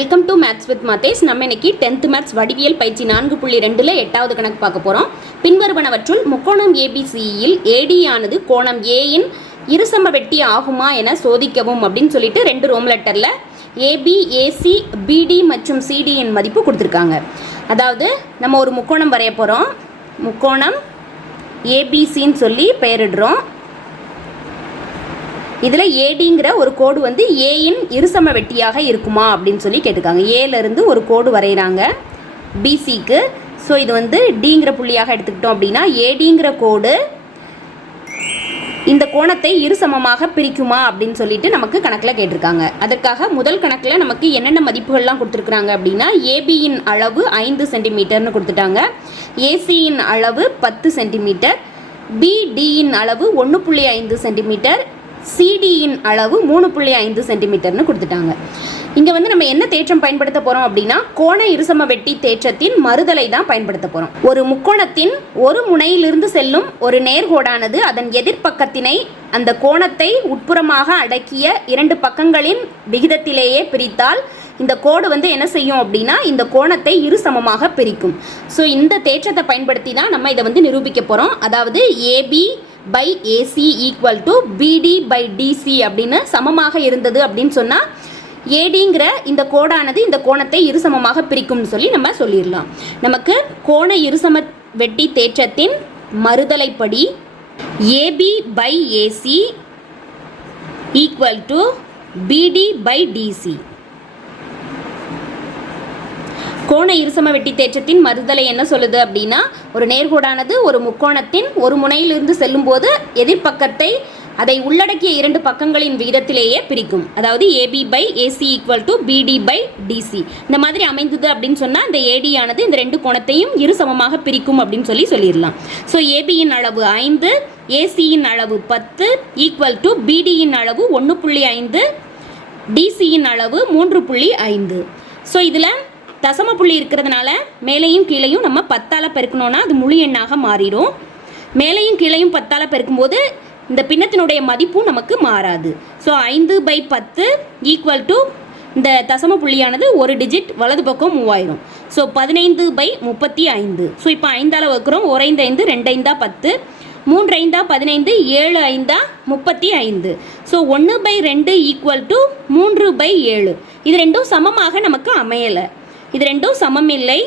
Welcome to maths with மாத்தேஸ் நம்ம இன்னைக்கு டென்த் மேத்ஸ் வடிவியல் பயிற்சி நான்கு புள்ளி ரெண்டில் எட்டாவது கணக்கு பார்க்க போகிறோம் பின்வருவனவற்றுள் முக்கோணம் ஏபிசியில் ஏடி ஆனது கோணம் ஏயின் இருசம வெட்டி ஆகுமா என சோதிக்கவும் அப்படின்னு சொல்லிட்டு ரெண்டு ரோம் லெட்டரில் ஏபி ஏசி பிடி மற்றும் சிடியின் மதிப்பு கொடுத்துருக்காங்க. அதாவது நம்ம ஒரு முக்கோணம் வரைய போகிறோம் முக்கோணம் ஏபிசின்னு சொல்லி பெயரிடுறோம். இதில் ஏடிங்கிற ஒரு கோடு வந்து ஏயின் இருசம வெட்டியாக இருக்குமா அப்படின்னு சொல்லி கேட்டிருக்காங்க. ஏலேருந்து ஒரு கோடு வரைகிறாங்க பிசிக்கு ஸோ இது வந்து டிங்கிற புள்ளியாக எடுத்துக்கிட்டோம் அப்படின்னா ஏடிங்கிற கோடு இந்த கோணத்தை இருசமமாக பிரிக்குமா அப்படின்னு சொல்லிட்டு நமக்கு கணக்கில் கேட்டிருக்காங்க. அதற்காக முதல் கணக்கில் நமக்கு என்னென்ன மதிப்புகள்லாம் கொடுத்துருக்குறாங்க அப்படின்னா ஏபியின் அளவு ஐந்து சென்டிமீட்டர்னு கொடுத்துட்டாங்க. ஏசியின் அளவு பத்து சென்டிமீட்டர். பிடியின் அளவு ஒன்று புள்ளி ஐந்து சென்டிமீட்டர். சிடியின் அளவு மூணு புள்ளி ஐந்து சென்டிமீட்டர்னு கொடுத்துட்டாங்க. இங்கே வந்து நம்ம என்ன தேற்றம் பயன்படுத்த போகிறோம் அப்படின்னா கோண இருசம வெட்டி தேற்றத்தின் மறுதலை தான் பயன்படுத்த போகிறோம் ஒரு முக்கோணத்தின் ஒரு முனையிலிருந்து செல்லும் ஒரு நேர்கோடானது அதன் எதிர்ப்பக்கத்தினை அந்த கோணத்தை உட்புறமாக அடக்கிய இரண்டு பக்கங்களின் விகிதத்திலேயே பிரித்தால் இந்த கோடு வந்து என்ன செய்யும் அப்படின்னா இந்த கோணத்தை இரு சமமாக பிரிக்கும். ஸோ இந்த தேற்றத்தை பயன்படுத்தி தான் நம்ம இதை வந்து நிரூபிக்க போகிறோம் அதாவது A B by A C equal to B D by D C அப்படின்னு சமமாக இருந்தது அப்படின்னு சொன்னால் ஏடிங்கிற இந்த கோடானது இந்த கோணத்தை இருசமமாக பிரிக்கும்னு சொல்லி நம்ம சொல்லிடலாம். நமக்கு கோண இருசம வெட்டி தேற்றத்தின் மறுதலைப்படி A B by A C equal to B D by D C கோண இருசம வெட்டி தேற்றத்தின் மறுதலை என்ன சொல்லுது அப்படின்னா ஒரு நேர்கோடானது ஒரு முக்கோணத்தின் ஒரு முனையிலிருந்து செல்லும்போது எதிர்ப்பக்கத்தை அதை உள்ளடக்கிய இரண்டு பக்கங்களின் விகிதத்திலேயே பிரிக்கும். அதாவது A B by A C equal to B D by D C இந்த மாதிரி அமைந்தது அப்படின்னு சொன்னால் இந்த ஏடி ஆனது இந்த ரெண்டு கோணத்தையும் இரு சமமாக பிரிக்கும் அப்படின்னு சொல்லி சொல்லிடலாம். ஸோ ஏபியின் அளவு ஐந்து ஏசியின் அளவு பத்து ஈக்குவல் டு பிடியின் அளவு ஒன்று புள்ளி ஐந்து டிசியின் அளவு மூன்று புள்ளி ஐந்து. ஸோ இதில் தசம புள்ளி இருக்கிறதுனால மேலேயும் கீழேயும் நம்ம பத்தால் பெருக்கணும்னா அது முழு எண்ணாக மாறிடும். மேலேயும் கீழேயும் பத்தால் பெருக்கும்போது இந்த பின்னத்தினுடைய மதிப்பும் நமக்கு மாறாது. ஸோ ஐந்து பை பத்து ஈக்குவல் டு இந்த தசம புள்ளியானது ஒரு டிஜிட் வலது பக்கம் மூவாயிரம். ஸோ பதினைந்து பை முப்பத்தி ஐந்து. ஸோ இப்போ ஐந்தால் வைக்கிறோம் ஒரு ஐந்து ஐந்து ரெண்டு ஐந்தா பத்து. மூன்று ஐந்தா பதினைந்து ஏழு ஐந்தா முப்பத்தி ஐந்து. ஸோ ஒன்று பை ரெண்டு ஈக்குவல் டு மூன்று பை ஏழு. இது ரெண்டும் சமமாக நமக்கு அமையலை. இது ரெண்டும் சமம் இல்லை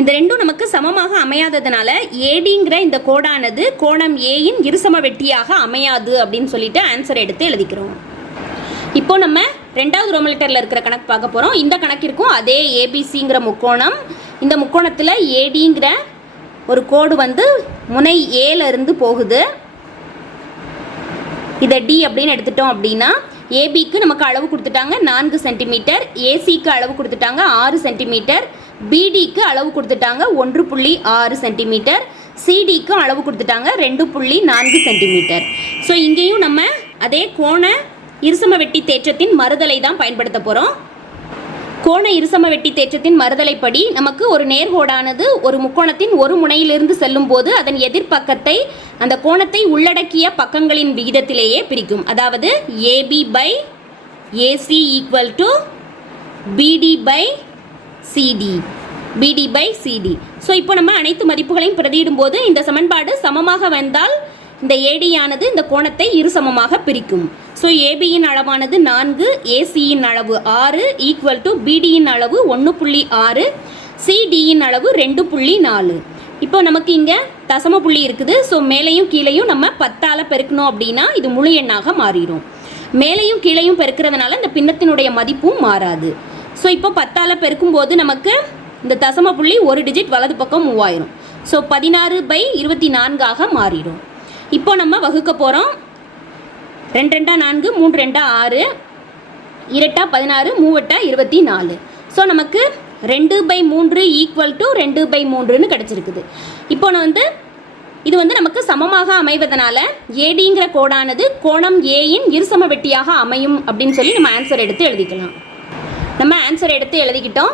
இந்த ரெண்டும் நமக்கு சமமாக அமையாததுனால ஏடிங்கிற இந்த கோடானது கோணம் ஏயின் இருசம வெட்டியாக அமையாது அப்படின்னு சொல்லிட்டு ஆன்சர் எடுத்து எழுதிக்கிறோம். இப்போ நம்ம ரெண்டாவது ரோமலிட்டரில் இருக்கிற கணக்கு பார்க்க போகிறோம் இந்த கணக்கிற்கும் அதே ஏபிசிங்கிற முக்கோணம். இந்த முக்கோணத்தில் ஏடிங்கிற ஒரு கோடு வந்து முனை ஏலருந்து போகுது. இதை டி அப்படின்னு எடுத்துட்டோம் அப்படின்னா ஏபிக்கு நமக்கு அளவு கொடுத்துட்டாங்க நான்கு சென்டிமீட்டர் ஏசிக்கு அளவு கொடுத்துட்டாங்க ஆறு சென்டிமீட்டர் பிடிக்கு அளவு கொடுத்துட்டாங்க ஒன்று புள்ளி ஆறு சென்டிமீட்டர் சிடிக்கும் அளவு கொடுத்துட்டாங்க ரெண்டு புள்ளி நான்கு சென்டிமீட்டர். ஸோ இங்கேயும் நம்ம அதே கோண இருசம வெட்டி தேற்றத்தின் மறுதலை தான் பயன்படுத்த போகிறோம் கோண இருசம வெட்டி தேற்றத்தின் மறுதலைப்படி நமக்கு ஒரு நேர்கோடானது ஒரு முக்கோணத்தின் ஒரு முனையிலிருந்து செல்லும் போது அதன் எதிர்ப்பக்கத்தை அந்த கோணத்தை உள்ளடக்கிய பக்கங்களின் விகிதத்திலேயே பிரிக்கும். அதாவது A B by A C equal to B D by C D B D by C D so இப்போ நம்ம அனைத்து மதிப்புகளையும் பிரதியிடும்போது இந்த சமன்பாடு சமமாக வந்தால் இந்த ஏடியானது இந்த கோணத்தை இருசமமாக பிரிக்கும். ஸோ ஏபியின் அளவானது நான்கு ஏசியின் அளவு ஆறு ஈக்குவல் டு பிடியின் அளவு ஒன்று புள்ளி ஆறு சிடியின் அளவு ரெண்டு புள்ளி நாலு. இப்போ நமக்கு இங்கே தசம புள்ளி இருக்குது. ஸோ மேலேயும் கீழேயும் நம்ம பத்தால் பெருக்கணும் அப்படின்னா இது முழு எண்ணாக மாறிடும். மேலேயும் கீழேயும் பெருக்கிறதுனால இந்த பின்னத்தினுடைய மதிப்பும் மாறாது. ஸோ இப்போ பத்தால் பெருக்கும்போது நமக்கு இந்த தசம புள்ளி ஒரு டிஜிட் வலது பக்கம் மூவாயிரம். ஸோ பதினாறு பை இருபத்தி நான்காக மாறிடும். இப்போ நம்ம வகுக்க போகிறோம் ரெண்டு ரெண்டா நான்கு மூன்று ரெண்டா ஆறு இரட்டா பதினாறு மூவட்டா இருபத்தி நாலு. ஸோ நமக்கு ரெண்டு பை மூன்று ஈக்குவல் டு ரெண்டு பை மூன்றுன்னு கிடச்சிருக்குது. இப்போ நான் வந்து இது வந்து நமக்கு சமமாக அமைவதனால ஏடிங்கிற கோடானது கோணம் ஏயின் இருசம வெட்டியாக அமையும் அப்படின்னு சொல்லி நம்ம ஆன்சர் எடுத்து எழுதிக்கலாம். நம்ம ஆன்சர் எடுத்து எழுதிக்கிட்டோம்.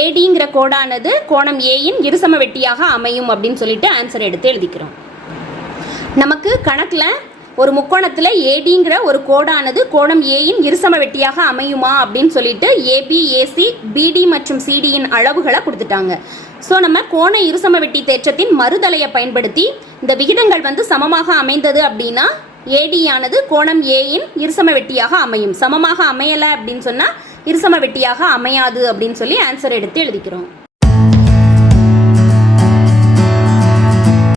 ஏடிங்கிற கோடானது கோணம் ஏயின் இருசம வெட்டியாக அமையும் அப்படின்னு சொல்லிட்டு ஆன்சர் எடுத்து எழுதிக்கிறோம். நமக்கு கணக்கில் ஒரு முக்கோணத்தில் ஏடிங்கிற ஒரு கோடானது கோணம் ஏயின் இருசம வெட்டியாக அமையுமா அப்படின்னு சொல்லிட்டு ஏபி ஏசி பிடி மற்றும் சிடியின் அளவுகளை கொடுத்துட்டாங்க. ஸோ நம்ம கோண இருசம வெட்டி தேற்றத்தின் மறுதலையை பயன்படுத்தி இந்த விகிதங்கள் வந்து சமமாக அமைந்தது அப்படின்னா ஏடியானது கோணம் ஏயின் இருசம வெட்டியாக அமையும். சமமாக அமையலை அப்படின்னு சொன்னால் இருசம வெட்டியாக அமையாது அப்படின்னு சொல்லி ஆன்சர் எடுத்து எழுதிக்கிறோம்.